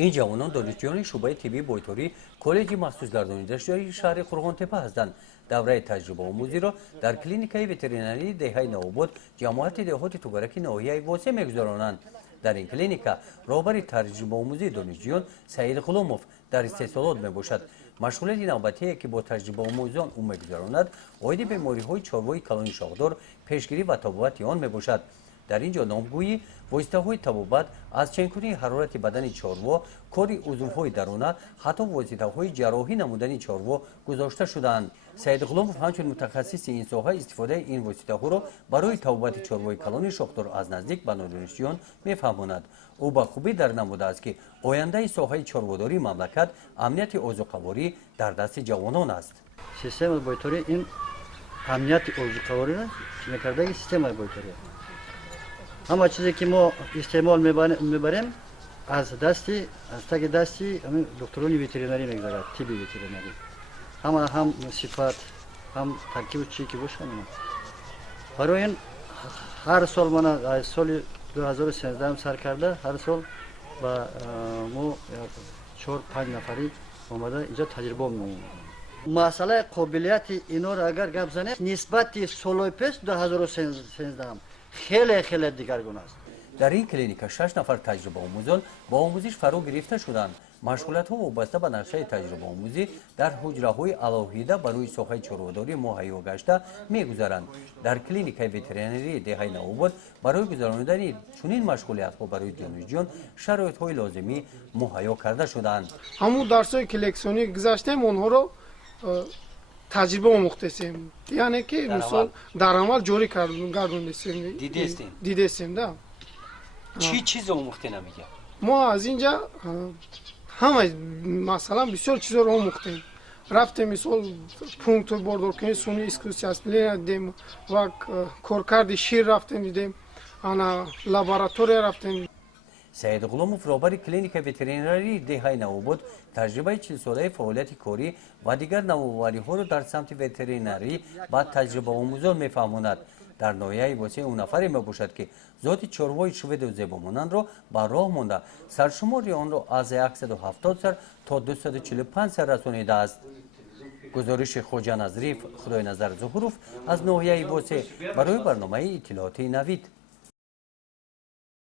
این جوانان دانشجویان شعبه طبی بایطوری کالج مخصوص گردانیده شده شهر قرغانتپه هستند. دوره تجربه آموزی را در کلینیکای وترینری دهه نوآباد جماعت دهات توبرک ناحیه واسه میگذرانند. در این کلینیکا رهبر تجربه آموزی دانشجویان سعید غلاموف در استحصالات میباشد. مشغولیت نوبتی که با تجربه آموزان او میگذراند عاید بیماری‌های چاروای کلانی شاخدار پیشگیری و تبابت آن میباشد. در اینجا نامگویی واسطه‌های تبابت از چنگ‌کنی حرارت بدن چاروا، کاری عضوهای درونه، حتی واسطه‌های جراحی نمودن چاروا گذاشته شدند. سعید غلاموف همچون متخصص این ساحه استفاده این واسطه‌ها را برای تبابت چاروای کلانی شاخدار از نزدیک به دانشجویان می‌فهماند. او به خوبی در نموده است که آینده ساحه چارواداری مملکت امنیت آذوقه‌واری در دست جوانان است. سیستم بایطوری این امنیت آذوقه‌واری را می‌کرده سیستم بایطوری. همه چیزی که ما استعمال میبریم از تک دستی دکتران وترینری میگذارد، طبی وترینری. هم صفت هم ترکیب چی که باشه. برای این هر سال من از سال 2013 سر کرده هر سال با ما 4-5 نفری اومده اینجا تجربه می‌کنیم. مسئله قابلیت اینا را اگر گپ زنیم نسبت سال پیش 2013 خیلی دیگرگون است. در این کلینیک 6 نفر تجربه آموزان با آموزش فرا گرفته شدند. مشغولیت‌ها وابسته به نقشه تجربه آموزی در حجره‌های علاوه‌ای برای ساحه چارواداری مهیا گشته می‌گذرند. در کلینیک وترینری دهه نوآباد برای گذراندن چنین مشغولیت‌ها برای دانشجویان شرایط‌های لازمی مهیا کرده شدند. همون درس‌های کلکسیونی گذاشتیم اونها رو تجربه آموختیم. یعنی که مثلا در عمل جوری گردوندیم. دیدستیم ده. چی چیز آموخته نمیگه؟ ما از اینجا همه مثلا بسیار چیزا رو آموختیم. رفتیم مثلا پونکت باردارکنی سونی اسکروسیاسپلین دیدیم و کارکرد شیر رفتیم دیدیم. انا لابراتوری رفتیم. سعید غلاموف رهبر کلینیک وترینری دهه نوآباد تجربه 40 ساله فعالیت کاری و دیگر نوآوری‌ها را در سمت وترینری با تجربه آموزان می‌فهماند. در ناحیه واسه اون نفری میباشد که ذات چاروای شوید و زیبا مانند را به راه مانده سرشماری آن را از 170 سر تا 245 سر رسانیده است. گزارش خواجه نظریف خدای نظر ظهوروف از ناحیه واسه برای برنامه اطلاعاتی نوید.